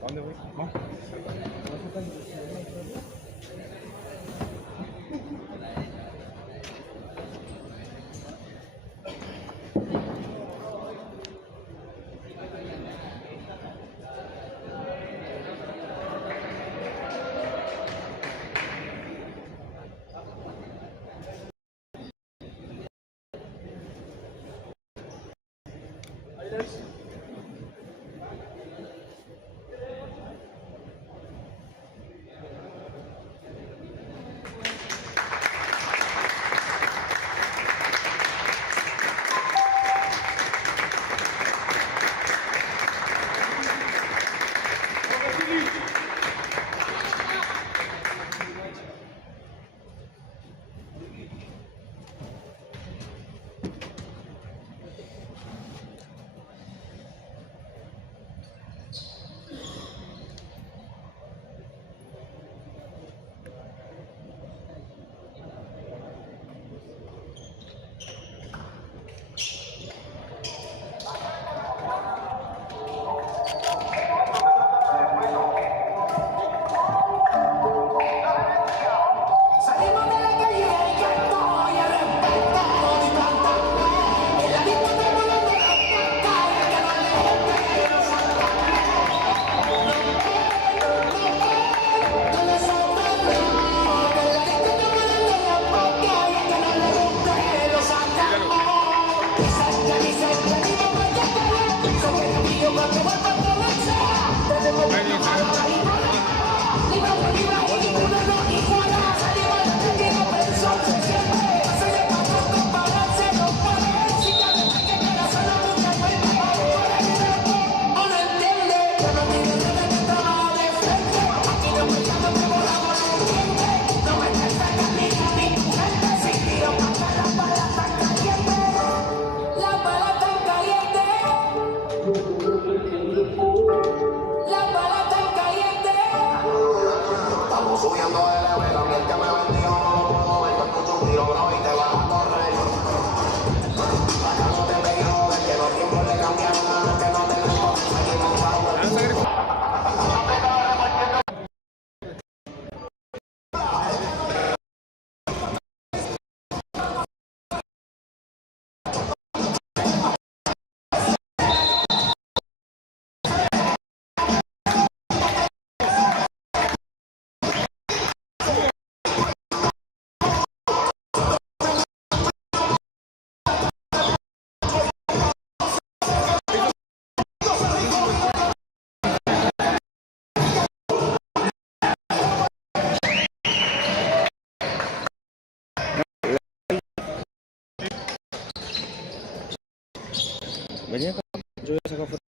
¿Dónde voy? ¿No? Subiendo el level, a mí el que me vendió, vengo escucho un tiro, bro, y te vas a correr. Acá no te pegó, es que los tiempos le cambiaron, a que no te pegó, seguimos bajo. Venía acá, yo voy a sacar